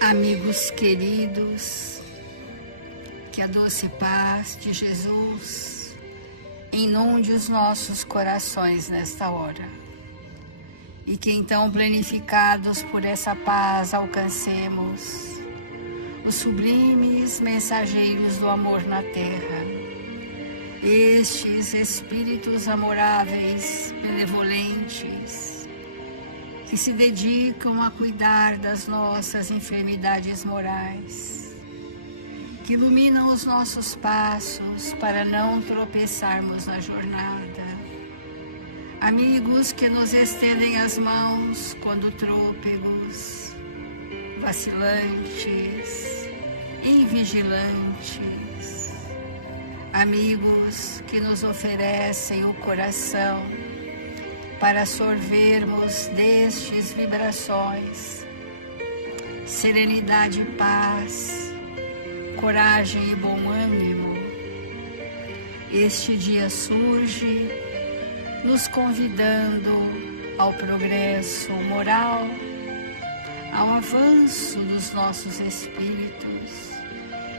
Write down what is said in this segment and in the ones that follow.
Amigos queridos, que a doce paz de Jesus inunde os nossos corações nesta hora. E que então, planificados por essa paz, alcancemos os sublimes mensageiros do amor na terra. Estes espíritos amoráveis, benevolentes, que se dedicam a cuidar das nossas enfermidades morais, que iluminam os nossos passos para não tropeçarmos na jornada. Amigos que nos estendem as mãos quando trôpegos, vacilantes, invigilantes. Amigos que nos oferecem o coração para sorvermos destes vibrações, serenidade e paz, coragem e bom ânimo. Este dia surge nos convidando ao progresso moral, ao avanço dos nossos espíritos.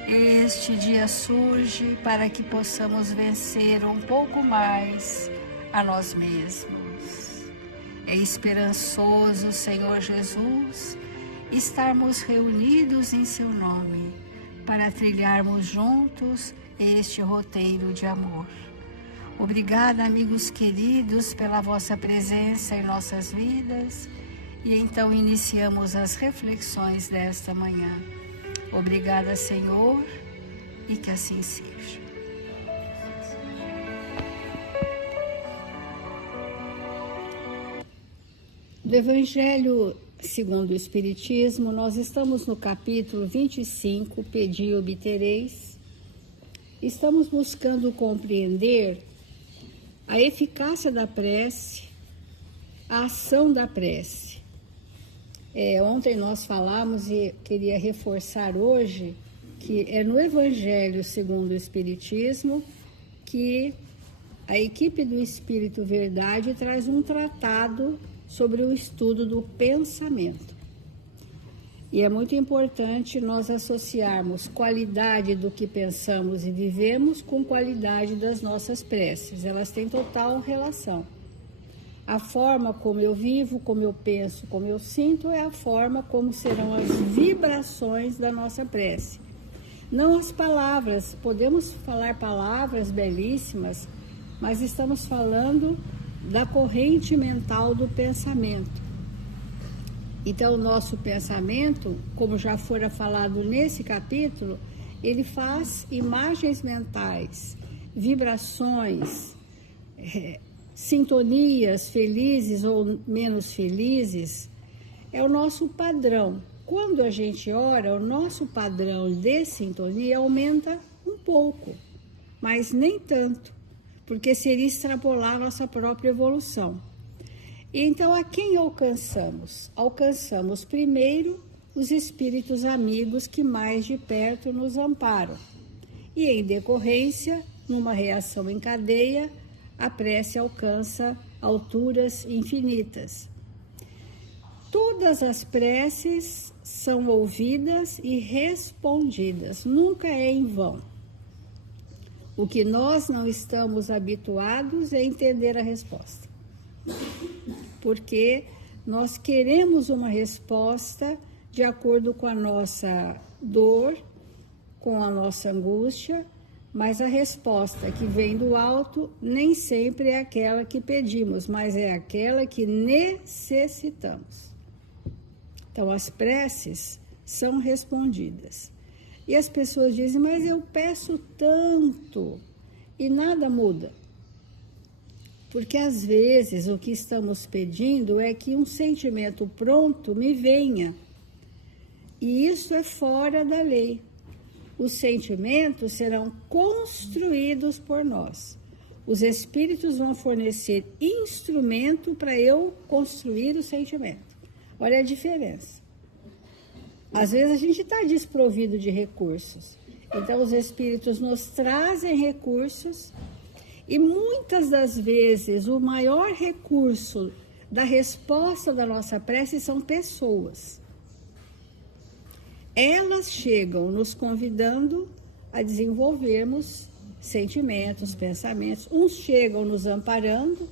Este dia surge para que possamos vencer um pouco mais a nós mesmos. É esperançoso, Senhor Jesus, estarmos reunidos em Seu nome para trilharmos juntos este roteiro de amor. Obrigada, amigos queridos, pela vossa presença em nossas vidas. E então iniciamos as reflexões desta manhã. Obrigada, Senhor, e que assim seja. Do Evangelho segundo o Espiritismo, nós estamos no capítulo 25, Pedi e obtereis. Estamos buscando compreender a eficácia da prece, a ação da prece. Ontem nós falamos e queria reforçar hoje que é no Evangelho segundo o Espiritismo que a equipe do Espírito Verdade traz um tratado sobre o estudo do pensamento. E é muito importante nós associarmos qualidade do que pensamos e vivemos com qualidade das nossas preces. Elas têm total relação. A forma como eu vivo, como eu penso, como eu sinto, é a forma como serão as vibrações da nossa prece. Não as palavras. Podemos falar palavras belíssimas, mas estamos falando da corrente mental do pensamento. Então, o nosso pensamento, como já fora falado nesse capítulo, ele faz imagens mentais, vibrações, sintonias felizes ou menos felizes. É o nosso padrão. Quando a gente ora, o nosso padrão de sintonia aumenta um pouco, mas nem tanto, porque seria extrapolar a nossa própria evolução. Então, a quem alcançamos? Alcançamos primeiro os espíritos amigos que mais de perto nos amparam. E, em decorrência, numa reação em cadeia, a prece alcança alturas infinitas. Todas as preces são ouvidas e respondidas, nunca é em vão. O que nós não estamos habituados é entender a resposta. Porque nós queremos uma resposta de acordo com a nossa dor, com a nossa angústia, mas a resposta que vem do alto nem sempre é aquela que pedimos, mas é aquela que necessitamos. Então, as preces são respondidas. E as pessoas dizem, mas eu peço tanto e nada muda. Porque às vezes o que estamos pedindo é que um sentimento pronto me venha. E isso é fora da lei. Os sentimentos serão construídos por nós. Os espíritos vão fornecer instrumento para eu construir o sentimento. Olha a diferença. Às vezes a gente está desprovido de recursos. Então os espíritos nos trazem recursos. E muitas das vezes o maior recurso da resposta da nossa prece são pessoas. elas chegam nos convidando a desenvolvermos sentimentos, pensamentos. Uns chegam nos amparando,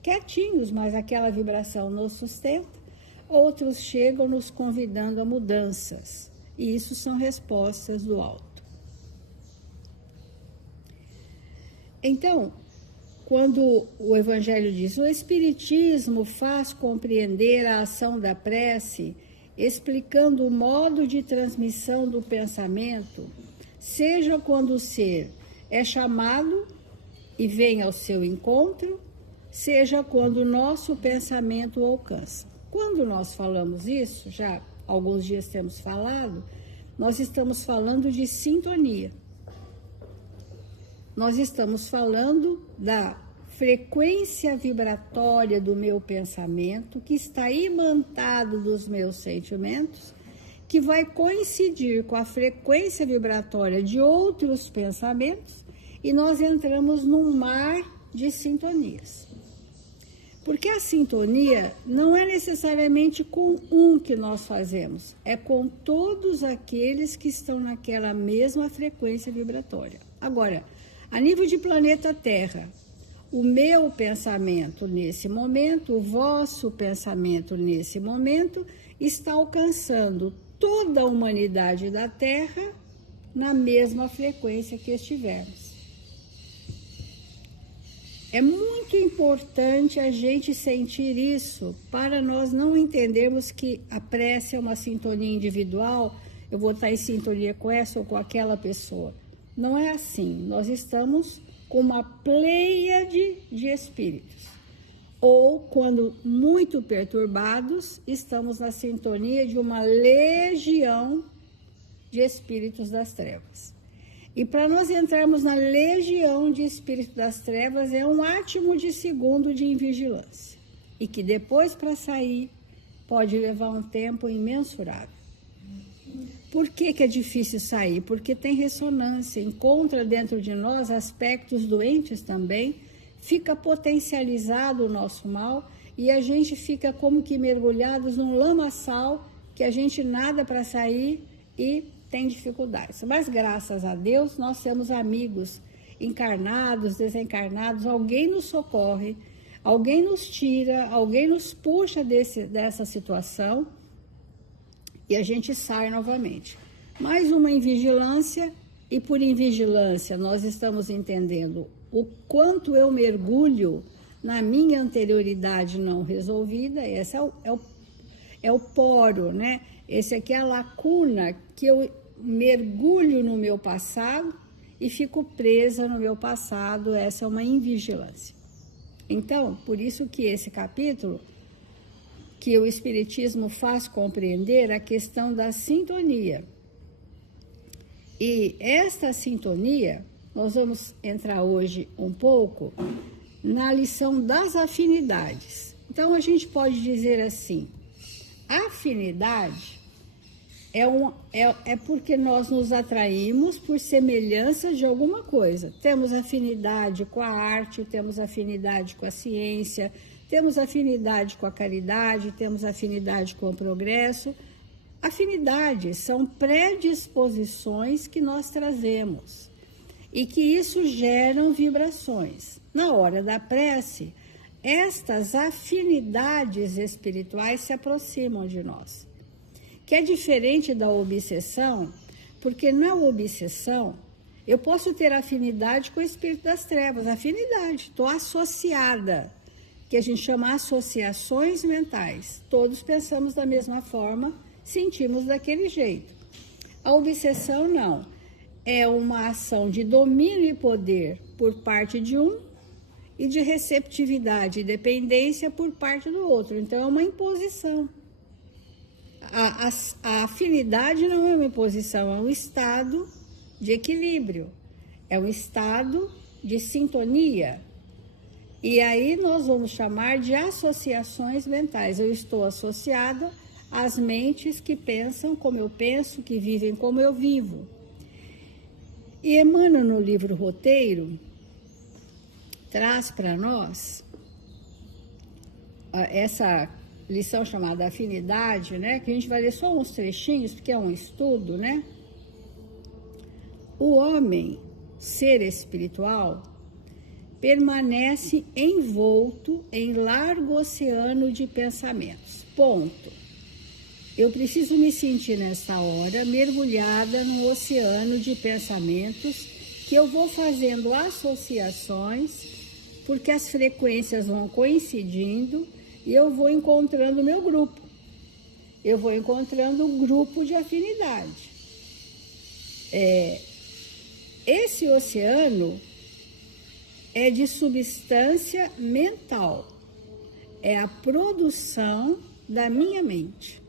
quietinhos, mas aquela vibração nos sustenta. Outros chegam nos convidando a mudanças. E isso são respostas do alto. Então, quando o Evangelho diz, o Espiritismo faz compreender a ação da prece, explicando o modo de transmissão do pensamento, seja quando o ser é chamado e vem ao seu encontro, seja quando o nosso pensamento o alcança. Quando nós falamos isso, já alguns dias temos falado, nós estamos falando de sintonia. Nós estamos falando da frequência vibratória do meu pensamento, que está imantado dos meus sentimentos, que vai coincidir com a frequência vibratória de outros pensamentos, e nós entramos num mar de sintonias. Porque a sintonia não é necessariamente com um que nós fazemos, é com todos aqueles que estão naquela mesma frequência vibratória. Agora, a nível de planeta Terra, o meu pensamento nesse momento, o vosso pensamento nesse momento, está alcançando toda a humanidade da Terra na mesma frequência que estivermos. É muito importante a gente sentir isso para nós não entendermos que a prece é uma sintonia individual, eu vou estar em sintonia com essa ou com aquela pessoa. Não é assim. Nós estamos com uma pleiade de espíritos. Ou, quando muito perturbados, estamos na sintonia de uma legião de espíritos das trevas. E para nós entrarmos na legião de espíritos das trevas é um átimo de segundo de invigilância. E que depois, para sair, pode levar um tempo imensurável. Por que é difícil sair? Porque tem ressonância, encontra dentro de nós aspectos doentes também, fica potencializado o nosso mal e a gente fica como que mergulhados num lamaçal que a gente nada para sair e tem dificuldades. Mas graças a Deus nós temos amigos encarnados, desencarnados, alguém nos socorre, alguém nos tira, alguém nos puxa dessa situação e a gente sai novamente. Mais uma invigilância, e por invigilância nós estamos entendendo o quanto eu mergulho na minha anterioridade não resolvida. Esse é o poro, né? Esse aqui é a lacuna que eu mergulho no meu passado e fico presa no meu passado. Essa é uma invigilância. Então, por isso que esse capítulo, que o Espiritismo faz compreender a questão da sintonia. E esta sintonia, nós vamos entrar hoje um pouco na lição das afinidades. Então, a gente pode dizer assim, afinidade é porque nós nos atraímos por semelhança de alguma coisa. Temos afinidade com a arte, temos afinidade com a ciência, temos afinidade com a caridade, temos afinidade com o progresso. Afinidades são predisposições que nós trazemos e que isso geram vibrações. Na hora da prece, estas afinidades espirituais se aproximam de nós, que é diferente da obsessão, porque na obsessão eu posso ter afinidade com o espírito das trevas, afinidade, estou associada, que a gente chama associações mentais. Todos pensamos da mesma forma, sentimos daquele jeito. A obsessão não, é uma ação de domínio e poder por parte de um e de receptividade e dependência por parte do outro. Então é uma imposição. A afinidade não é uma imposição, é um estado de equilíbrio, é um estado de sintonia. E aí nós vamos chamar de associações mentais. Eu estou associada às mentes que pensam como eu penso, que vivem como eu vivo. E Emmanuel, no livro Roteiro, traz para nós lição chamada Afinidade, né? Que a gente vai ler só uns trechinhos, porque é um estudo, né? O homem, ser espiritual, permanece envolto em largo oceano de pensamentos. Ponto. Eu preciso me sentir nesta hora mergulhada num oceano de pensamentos que eu vou fazendo associações, porque as frequências vão coincidindo e eu vou encontrando o meu grupo. Eu vou encontrando um grupo de afinidade. Esse oceano é de substância mental. É a produção da minha mente.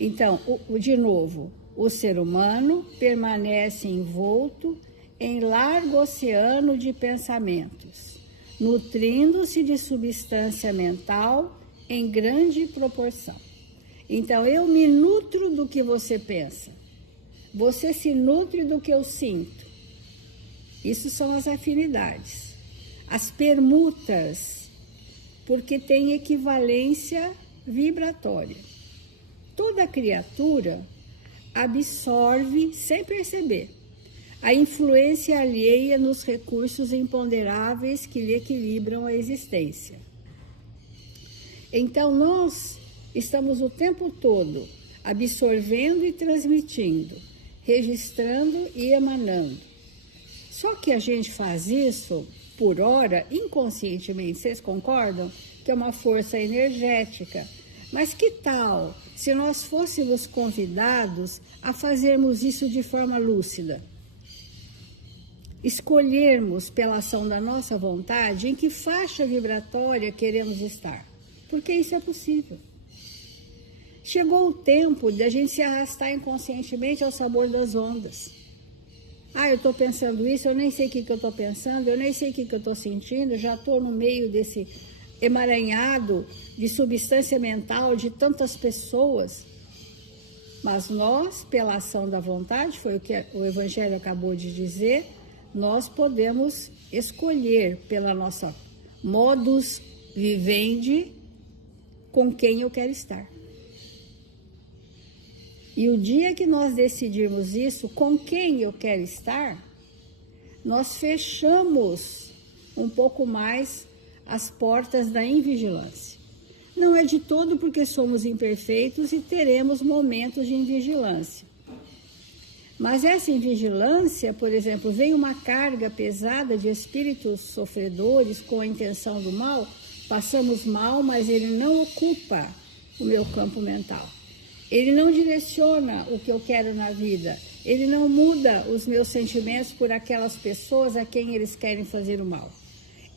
Então, de novo, o ser humano permanece envolto em largo oceano de pensamentos, nutrindo-se de substância mental em grande proporção. Então, eu me nutro do que você pensa. Você se nutre do que eu sinto. Isso são as afinidades. As permutas, porque tem equivalência vibratória. Toda criatura absorve, sem perceber, a influência alheia nos recursos imponderáveis que lhe equilibram a existência. Então, nós estamos o tempo todo absorvendo e transmitindo, registrando e emanando. Só que a gente faz isso, por hora, inconscientemente. Vocês concordam? Que é uma força energética. Mas que tal se nós fôssemos convidados a fazermos isso de forma lúcida? Escolhermos pela ação da nossa vontade em que faixa vibratória queremos estar. Porque isso é possível. Chegou o tempo de a gente se arrastar inconscientemente ao sabor das ondas. Eu estou pensando isso, eu nem sei o que eu estou pensando, eu nem sei o que eu estou sentindo, já estou no meio desse emaranhado de substância mental de tantas pessoas. Mas nós, pela ação da vontade, foi o que o Evangelho acabou de dizer, nós podemos escolher pela nossa modus vivendi com quem eu quero estar. E o dia que nós decidirmos isso, com quem eu quero estar, nós fechamos um pouco mais as portas da invigilância. Não é de todo porque somos imperfeitos e teremos momentos de invigilância. Mas essa invigilância, por exemplo, vem uma carga pesada de espíritos sofredores com a intenção do mal, passamos mal, mas ele não ocupa o meu campo mental. Ele não direciona o que eu quero na vida. Ele não muda os meus sentimentos por aquelas pessoas a quem eles querem fazer o mal.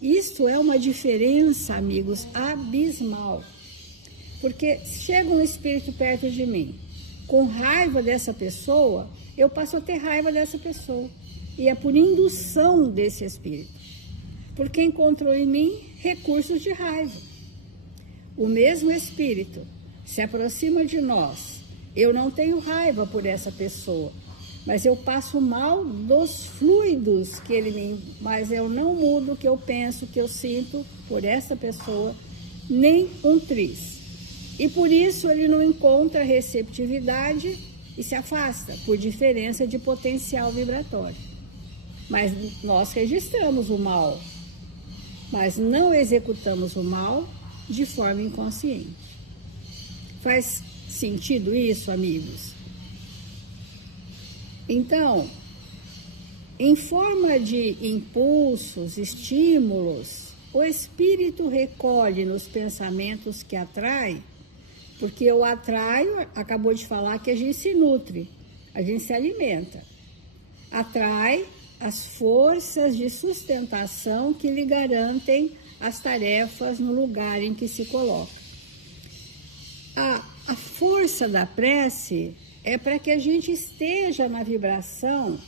Isso é uma diferença, amigos, abismal. Porque chega um espírito perto de mim, com raiva dessa pessoa, eu passo a ter raiva dessa pessoa. E é por indução desse espírito. Porque encontrou em mim recursos de raiva. O mesmo espírito se aproxima de nós. Eu não tenho raiva por essa pessoa, mas eu passo mal dos fluidos que ele me... Mas eu não mudo o que eu penso, o que eu sinto por essa pessoa, nem um tris. E por isso ele não encontra receptividade e se afasta, por diferença de potencial vibratório. Mas nós registramos o mal, mas não executamos o mal de forma inconsciente. Faz sentido isso, amigos? Então, em forma de impulsos, estímulos, o espírito recolhe nos pensamentos que atrai, porque eu atraio, acabou de falar que a gente se nutre, a gente se alimenta. Atrai as forças de sustentação que lhe garantem as tarefas no lugar em que se coloca. A força da prece é para que a gente esteja na vibração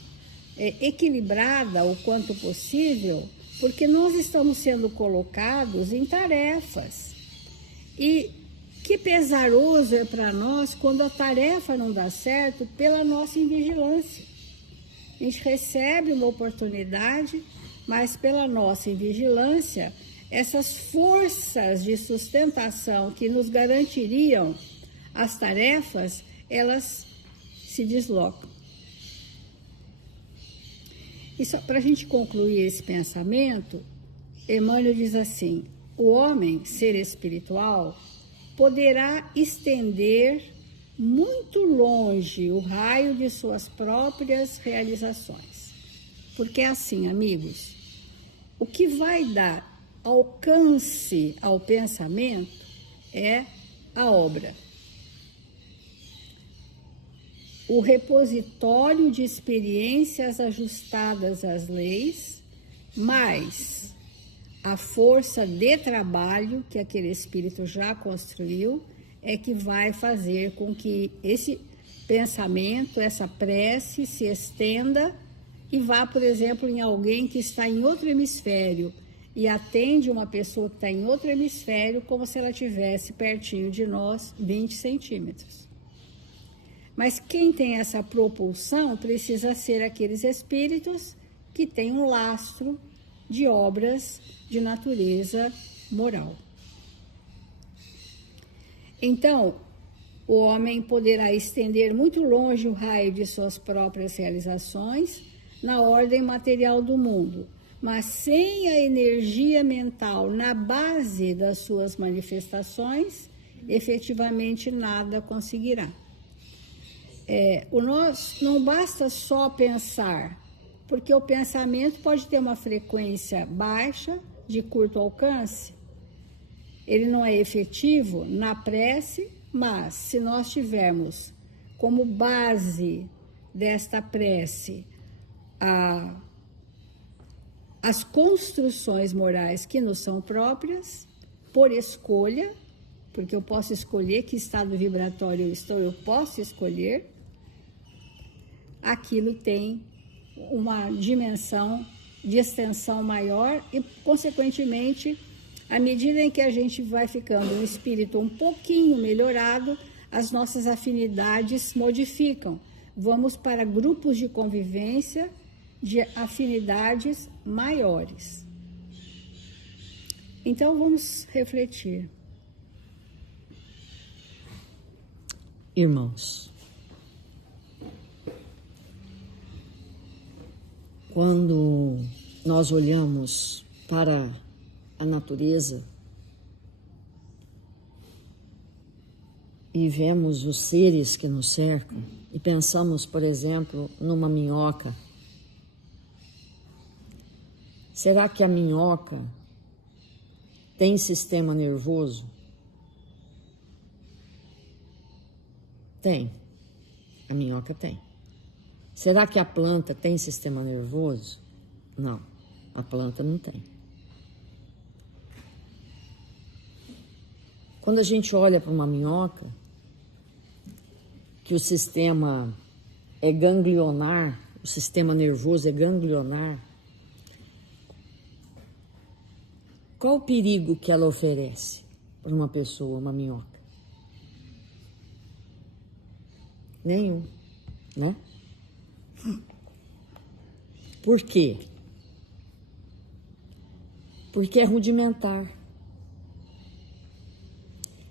equilibrada o quanto possível, porque nós estamos sendo colocados em tarefas. E que pesaroso é para nós quando a tarefa não dá certo pela nossa invigilância. A gente recebe uma oportunidade, mas pela nossa invigilância, essas forças de sustentação que nos garantiriam as tarefas, elas se deslocam. E só para a gente concluir esse pensamento, Emmanuel diz assim: o homem, ser espiritual, poderá estender muito longe o raio de suas próprias realizações. Porque é assim, amigos, o que vai dar alcance ao pensamento é a obra. O repositório de experiências ajustadas às leis, mais a força de trabalho que aquele espírito já construiu, é que vai fazer com que esse pensamento, essa prece se estenda e vá, por exemplo, em alguém que está em outro hemisfério e atende uma pessoa que está em outro hemisfério como se ela estivesse pertinho de nós, 20 centímetros. Mas quem tem essa propulsão precisa ser aqueles espíritos que têm um lastro de obras de natureza moral. Então, o homem poderá estender muito longe o raio de suas próprias realizações na ordem material do mundo, mas sem a energia mental na base das suas manifestações, efetivamente nada conseguirá. Nós não basta só pensar, porque o pensamento pode ter uma frequência baixa, de curto alcance, ele não é efetivo na prece, mas se nós tivermos como base desta prece as construções morais que nos são próprias, por escolha, porque eu posso escolher que estado vibratório eu estou, eu posso escolher, aquilo tem uma dimensão de extensão maior e, consequentemente, à medida em que a gente vai ficando um espírito um pouquinho melhorado, as nossas afinidades modificam. Vamos para grupos de convivência de afinidades maiores. Então, vamos refletir. Irmãos, quando nós olhamos para a natureza e vemos os seres que nos cercam e pensamos, por exemplo, numa minhoca, será que a minhoca tem sistema nervoso? Tem. A minhoca tem. Será que a planta tem sistema nervoso? Não, a planta não tem. Quando a gente olha para uma minhoca, que o sistema é ganglionar, o sistema nervoso é ganglionar, qual o perigo que ela oferece para uma pessoa, uma minhoca? Nenhum, né? Por quê? Porque é rudimentar.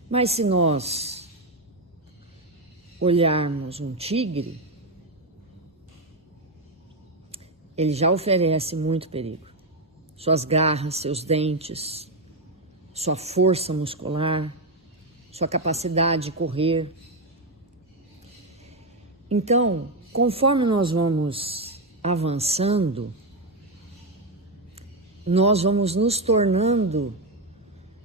Mas se nós olharmos um tigre, ele já oferece muito perigo. Suas garras, seus dentes, sua força muscular, sua capacidade de correr. Então, conforme nós vamos avançando, nós vamos nos tornando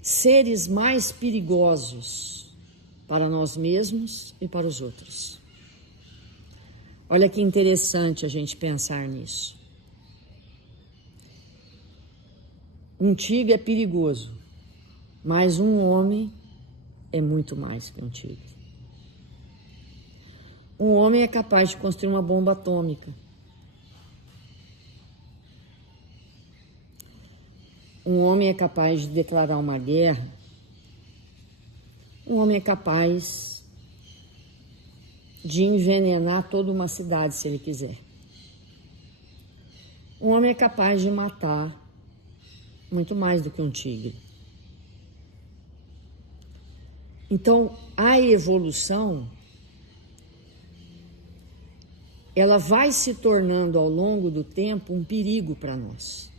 seres mais perigosos para nós mesmos e para os outros. Olha que interessante a gente pensar nisso. Um tigre é perigoso, mas um homem é muito mais que um tigre. Um homem é capaz de construir uma bomba atômica. Um homem é capaz de declarar uma guerra. Um homem é capaz de envenenar toda uma cidade, se ele quiser. Um homem é capaz de matar muito mais do que um tigre. Então, a evolução, ela vai se tornando ao longo do tempo um perigo para nós.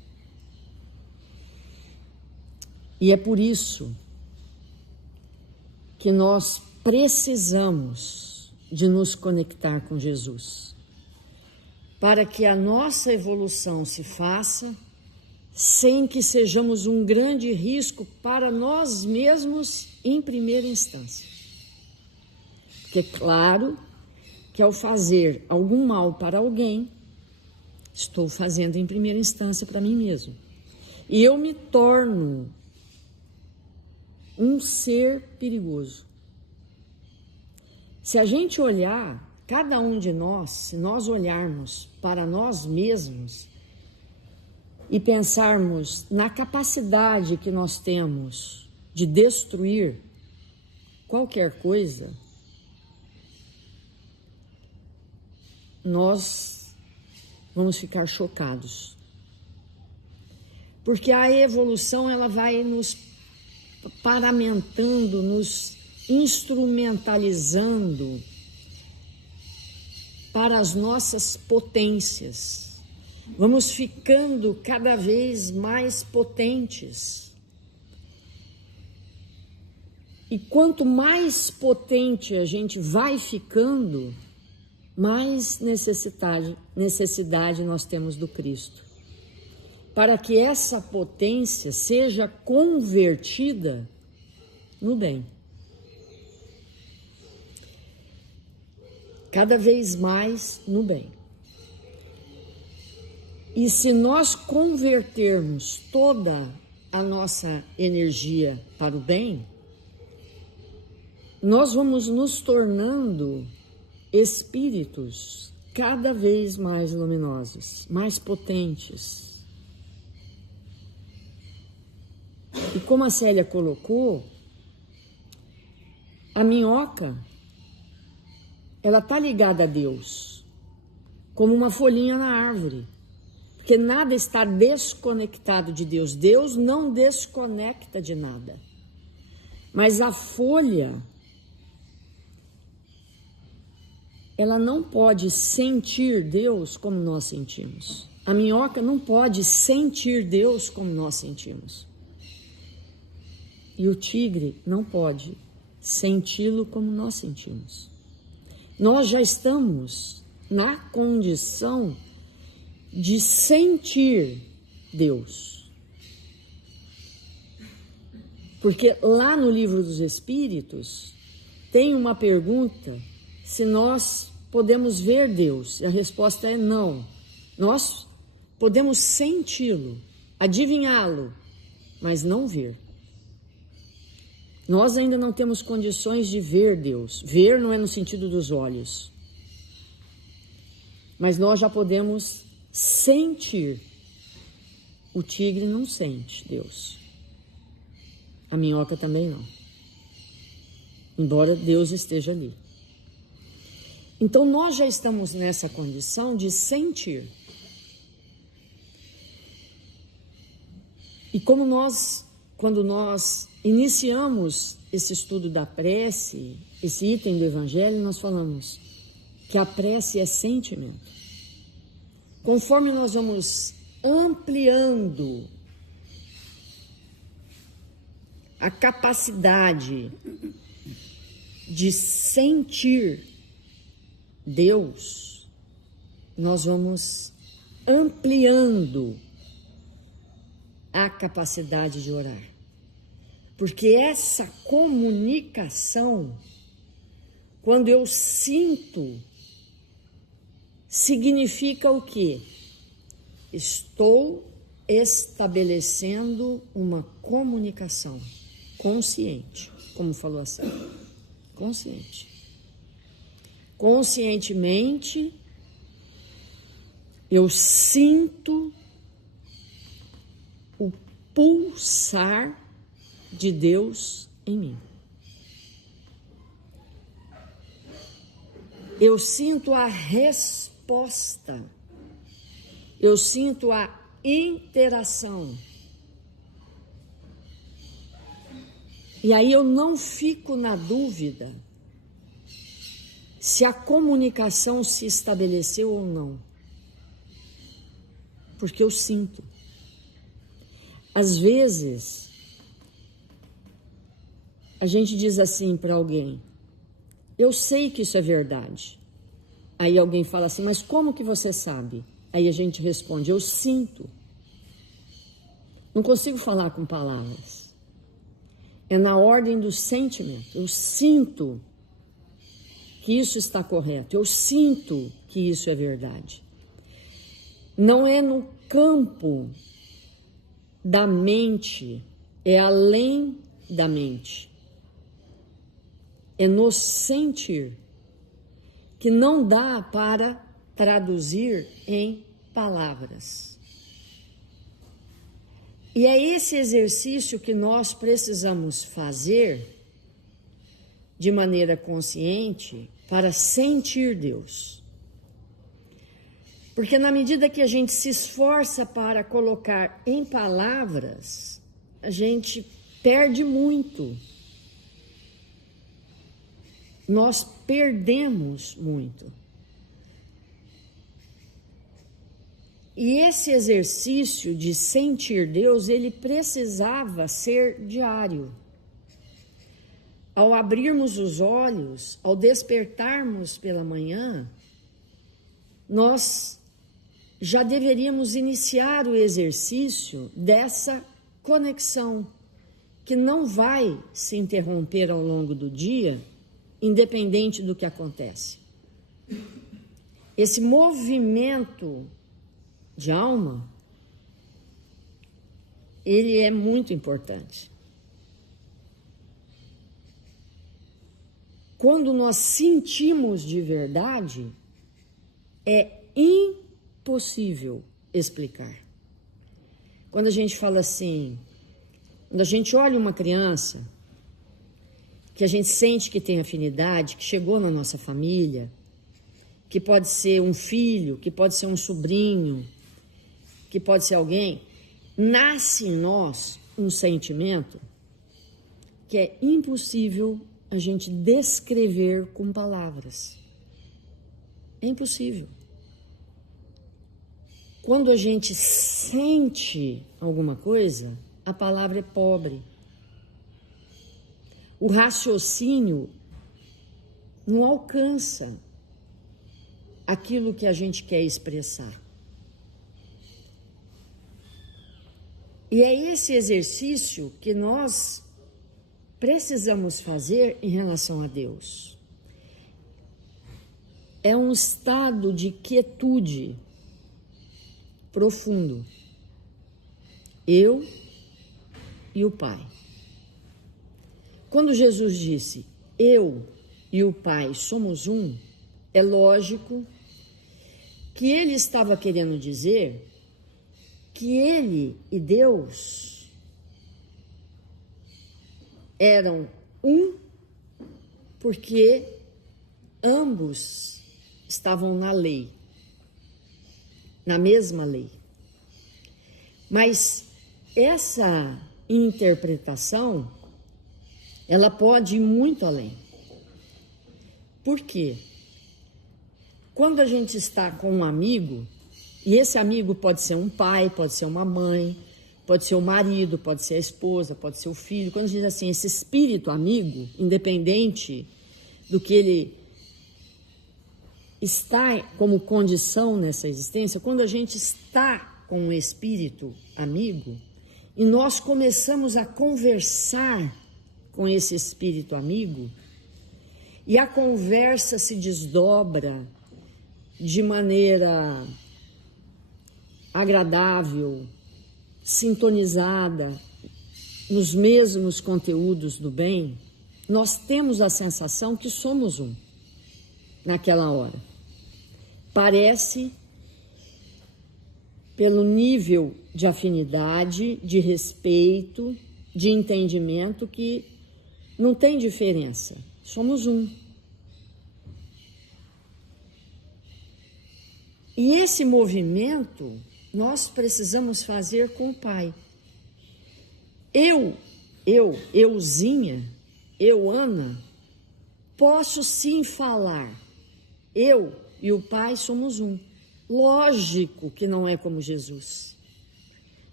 E é por isso que nós precisamos de nos conectar com Jesus, para que a nossa evolução se faça sem que sejamos um grande risco para nós mesmos em primeira instância. Porque é claro que ao fazer algum mal para alguém, estou fazendo em primeira instância para mim mesmo. E eu me torno um ser perigoso. Se a gente olhar, cada um de nós, se nós olharmos para nós mesmos e pensarmos na capacidade que nós temos de destruir qualquer coisa, nós vamos ficar chocados. Porque a evolução, ela vai nos paramentando, nos instrumentalizando para as nossas potências. Vamos ficando cada vez mais potentes. E quanto mais potente a gente vai ficando, mais necessidade nós temos do Cristo, para que essa potência seja convertida no bem. Cada vez mais no bem. E se nós convertermos toda a nossa energia para o bem, nós vamos nos tornando espíritos cada vez mais luminosos, mais potentes. E como a Célia colocou, a minhoca, ela está ligada a Deus, como uma folhinha na árvore, porque nada está desconectado de Deus. Deus não desconecta de nada. Mas a folha, ela não pode sentir Deus como nós sentimos. A minhoca não pode sentir Deus como nós sentimos. E o tigre não pode senti-lo como nós sentimos. Nós já estamos na condição de sentir Deus. Porque lá no Livro dos Espíritos tem uma pergunta se nós podemos ver Deus. E a resposta é não. Nós podemos senti-lo, adivinhá-lo, mas não ver. Nós ainda não temos condições de ver Deus. Ver não é no sentido dos olhos. Mas nós já podemos sentir. O tigre não sente Deus. A minhoca também não. Embora Deus esteja ali. Então nós já estamos nessa condição de sentir. E como quando nós iniciamos esse estudo da prece, esse item do Evangelho, nós falamos que a prece é sentimento. Conforme nós vamos ampliando a capacidade de sentir Deus, nós vamos ampliando a capacidade de orar. Porque essa comunicação, quando eu sinto, significa o quê? Estou estabelecendo uma comunicação consciente, como falou a Sara. Consciente. Conscientemente, eu sinto o pulsar de Deus em mim. Eu sinto a resposta. Eu sinto a interação E aí eu não fico na dúvida se a comunicação se estabeleceu ou não. Porque eu sinto. Às vezes, a gente diz assim para alguém: eu sei que isso é verdade. Aí alguém fala assim: mas como que você sabe? Aí a gente responde: eu sinto. Não consigo falar com palavras. É na ordem do sentimento. Eu sinto que isso está correto. Eu sinto que isso é verdade. Não é no campo da mente, é além da mente. É no sentir, que não dá para traduzir em palavras. E é esse exercício que nós precisamos fazer de maneira consciente para sentir Deus. Porque na medida que a gente se esforça para colocar em palavras, a gente perde muito. Nós perdemos muito. E esse exercício de sentir Deus, ele precisava ser diário. Ao abrirmos os olhos, ao despertarmos pela manhã, nós já deveríamos iniciar o exercício dessa conexão, que não vai se interromper ao longo do dia, independente do que acontece. Esse movimento de alma, ele é muito importante. Quando nós sentimos de verdade, é impossível explicar. Quando a gente fala assim, quando a gente olha uma criança, que a gente sente que tem afinidade, que chegou na nossa família, que pode ser um filho, que pode ser um sobrinho, que pode ser alguém, nasce em nós um sentimento que é impossível a gente descrever com palavras. É impossível. Quando a gente sente alguma coisa, a palavra é pobre. O raciocínio não alcança aquilo que a gente quer expressar. E é esse exercício que nós precisamos fazer em relação a Deus. É um estado de quietude profundo. Eu e o Pai. Quando Jesus disse, eu e o Pai somos um, é lógico que ele estava querendo dizer que ele e Deus eram um, porque ambos estavam na lei, na mesma lei. Mas essa interpretação, ela pode ir muito além. Por quê? Quando a gente está com um amigo, e esse amigo pode ser um pai, pode ser uma mãe, pode ser o marido, pode ser a esposa, pode ser o filho. Quando a gente diz assim, esse espírito amigo, independente do que ele está como condição nessa existência, quando a gente está com um espírito amigo e nós começamos a conversar com esse espírito amigo e a conversa se desdobra de maneira agradável, sintonizada nos mesmos conteúdos do bem, nós temos a sensação que somos um naquela hora. Parece, pelo nível de afinidade, de respeito, de entendimento, que não tem diferença. Somos um. E esse movimento nós precisamos fazer com o Pai. Eu Euzinha, eu, Ana, posso sim falar. Eu e o Pai somos um. Lógico que não é como Jesus.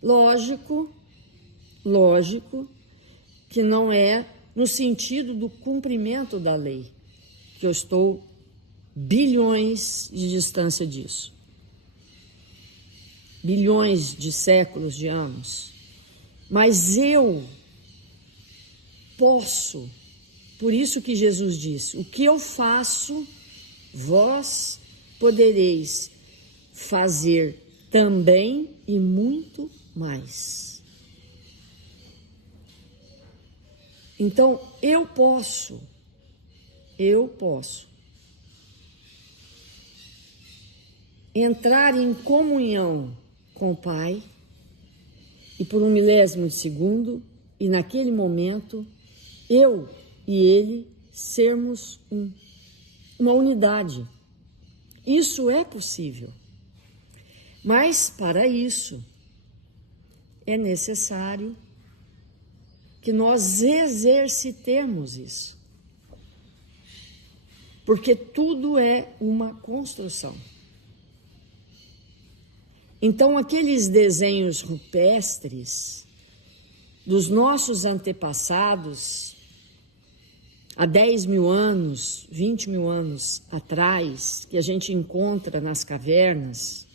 Lógico que não é no sentido do cumprimento da lei, que eu estou bilhões de distância disso. Bilhões de séculos, de anos. Mas eu posso, por isso que Jesus disse, o que eu faço, vós podereis fazer também e muito mais. Então, eu posso entrar em comunhão com o Pai e por um milésimo de segundo, e naquele momento, eu e Ele sermos uma unidade. Isso é possível. Mas, para isso, é necessário que nós exercitemos isso. Porque tudo é uma construção. Então, aqueles desenhos rupestres dos nossos antepassados, há 10 mil anos, 20 mil anos atrás, que a gente encontra nas cavernas.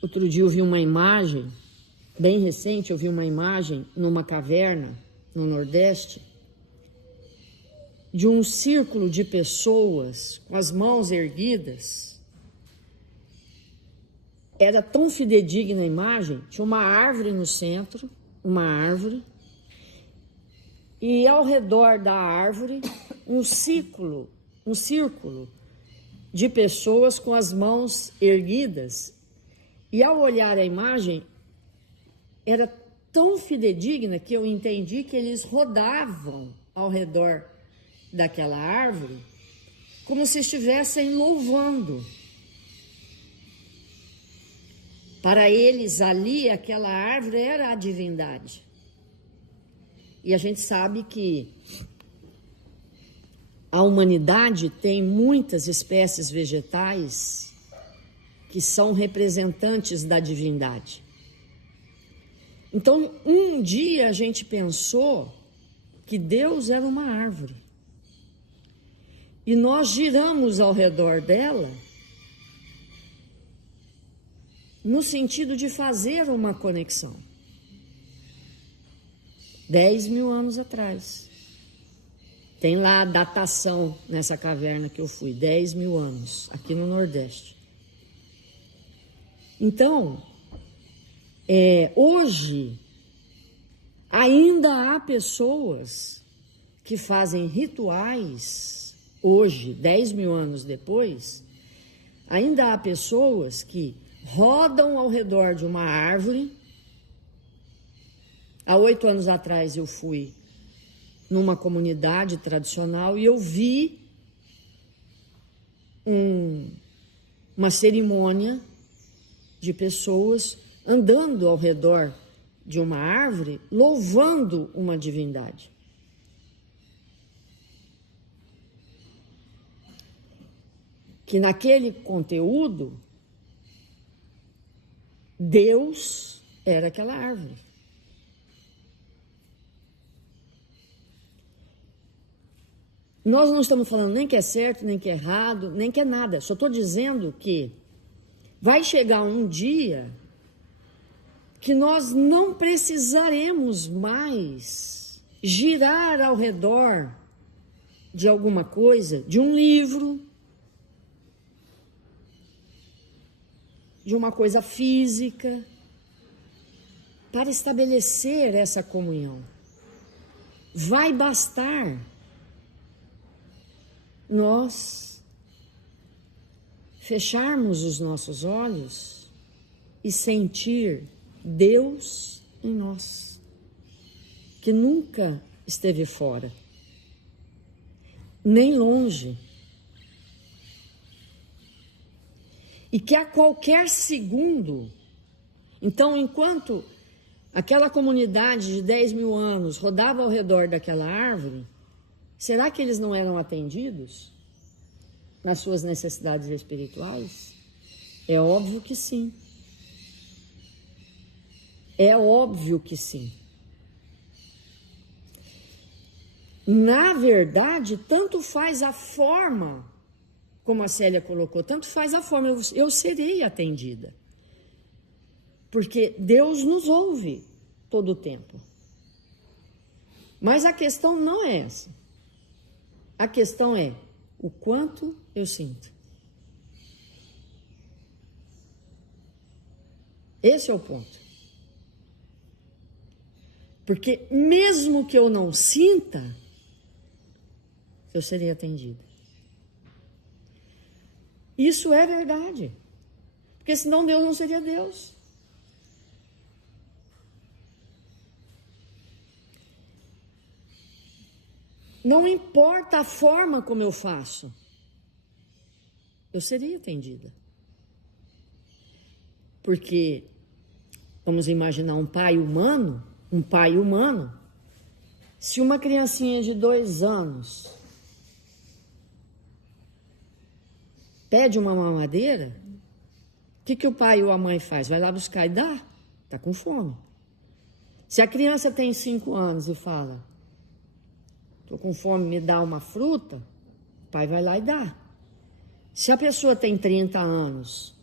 Outro dia eu vi uma imagem, bem recente, eu vi uma imagem numa caverna no Nordeste, de um círculo de pessoas com as mãos erguidas. Era tão fidedigna a imagem, tinha uma árvore no centro, uma árvore, e ao redor da árvore um círculo de pessoas com as mãos erguidas. E ao olhar a imagem, era tão fidedigna que eu entendi que eles rodavam ao redor daquela árvore como se estivessem louvando. Para eles ali, aquela árvore era a divindade. E a gente sabe que a humanidade tem muitas espécies vegetais que são representantes da divindade. Então, um dia a gente pensou que Deus era uma árvore. E nós giramos ao redor dela no sentido de fazer uma conexão. 10 mil anos atrás. Tem lá a datação nessa caverna que eu fui, 10 mil anos, aqui no Nordeste. Então, hoje, ainda há pessoas que fazem rituais, hoje, 10 mil anos depois, ainda há pessoas que rodam ao redor de uma árvore. Há 8 anos atrás eu fui numa comunidade tradicional e eu vi uma cerimônia de pessoas andando ao redor de uma árvore, louvando uma divindade. Que naquele conteúdo, Deus era aquela árvore. Nós não estamos falando nem que é certo, nem que é errado, nem que é nada. Só estou dizendo que vai chegar um dia que nós não precisaremos mais girar ao redor de alguma coisa, de um livro, de uma coisa física, para estabelecer essa comunhão. Vai bastar nós fecharmos os nossos olhos e sentir Deus em nós, que nunca esteve fora, nem longe, e que a qualquer segundo, então, enquanto aquela comunidade de 10 mil anos rodava ao redor daquela árvore, será que eles não eram atendidos nas suas necessidades espirituais? É óbvio que sim. É óbvio que sim. Na verdade, tanto faz a forma, como a Célia colocou, tanto faz a forma, eu serei atendida. Porque Deus nos ouve todo o tempo. Mas a questão não é essa. A questão é o quanto eu sinto. Esse é o ponto. Porque mesmo que eu não sinta, eu serei atendida. Isso é verdade. Porque senão Deus não seria Deus. Não importa a forma como eu faço, eu seria atendida. Porque, vamos imaginar um pai humano, se uma criancinha de 2 anos pede uma mamadeira, o que o pai ou a mãe faz? Vai lá buscar e dá, está com fome. Se a criança tem 5 anos e fala, estou com fome, me dá uma fruta, o pai vai lá e dá. Se a pessoa tem 30 anos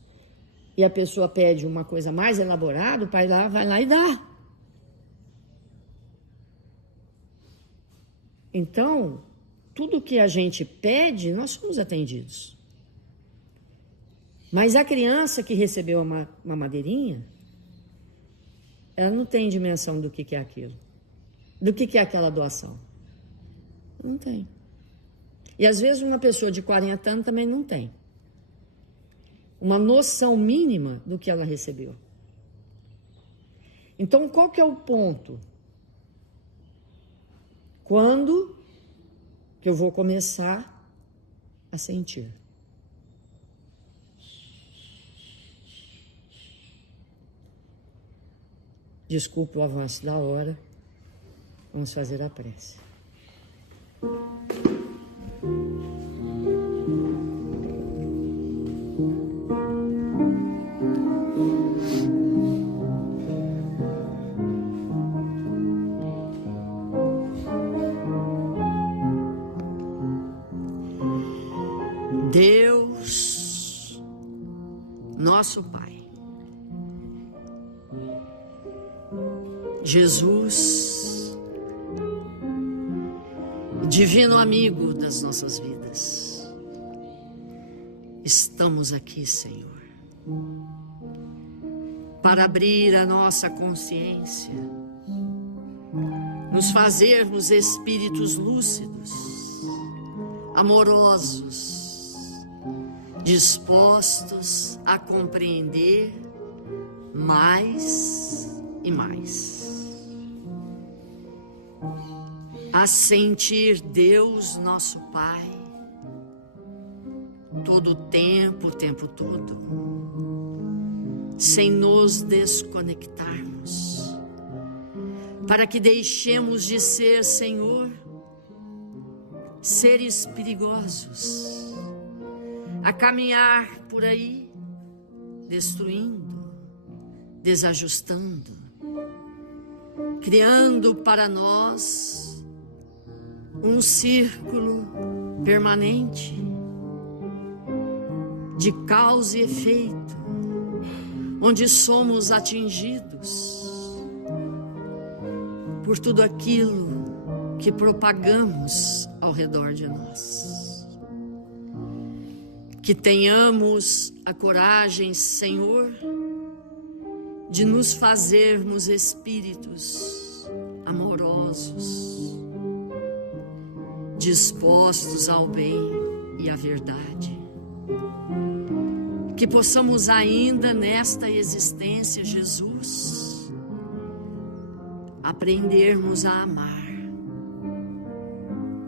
e a pessoa pede uma coisa mais elaborada, o pai vai lá e dá. Então, tudo que a gente pede, nós somos atendidos. Mas a criança que recebeu uma madeirinha, ela não tem dimensão do que é aquilo. Do que é aquela doação. Não tem. E às vezes uma pessoa de 40 anos também não tem uma noção mínima do que ela recebeu. Então, qual que é o ponto? Quando que eu vou começar a sentir? Desculpe o avanço da hora. Vamos fazer a prece. Deus, nosso Pai, Jesus, divino amigo das nossas vidas, estamos aqui, Senhor, para abrir a nossa consciência, nos fazermos espíritos lúcidos, amorosos, dispostos a compreender mais e mais, a sentir Deus, nosso Pai, todo o tempo todo, sem nos desconectarmos, para que deixemos de ser, Senhor, seres perigosos, a caminhar por aí, destruindo, desajustando, criando para nós um círculo permanente de causa e efeito, onde somos atingidos por tudo aquilo que propagamos ao redor de nós. Que tenhamos a coragem, Senhor, de nos fazermos espíritos amorosos, dispostos ao bem e à verdade. Que possamos ainda nesta existência, Jesus, aprendermos a amar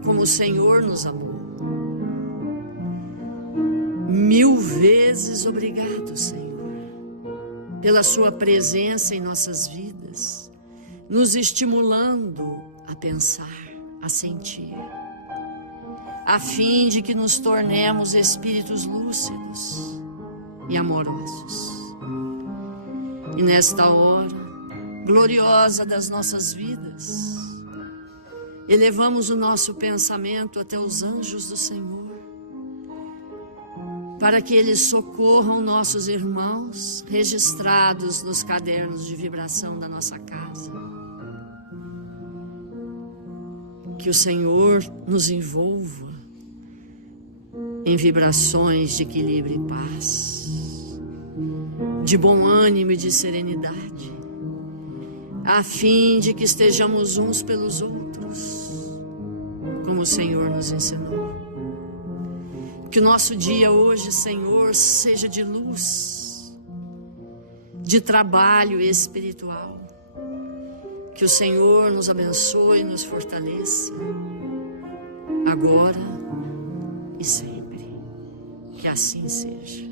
como o Senhor nos amou. 1000 vezes obrigado, Senhor, pela sua presença em nossas vidas, nos estimulando a pensar, a sentir, a fim de que nos tornemos espíritos lúcidos e amorosos. E nesta hora gloriosa das nossas vidas, elevamos o nosso pensamento até os anjos do Senhor, para que eles socorram nossos irmãos registrados nos cadernos de vibração da nossa casa. Que o Senhor nos envolva em vibrações de equilíbrio e paz, de bom ânimo e de serenidade, a fim de que estejamos uns pelos outros, como o Senhor nos ensinou. Que o nosso dia hoje, Senhor, seja de luz, de trabalho espiritual. Que o Senhor nos abençoe e nos fortaleça, agora e sempre. Que assim seja.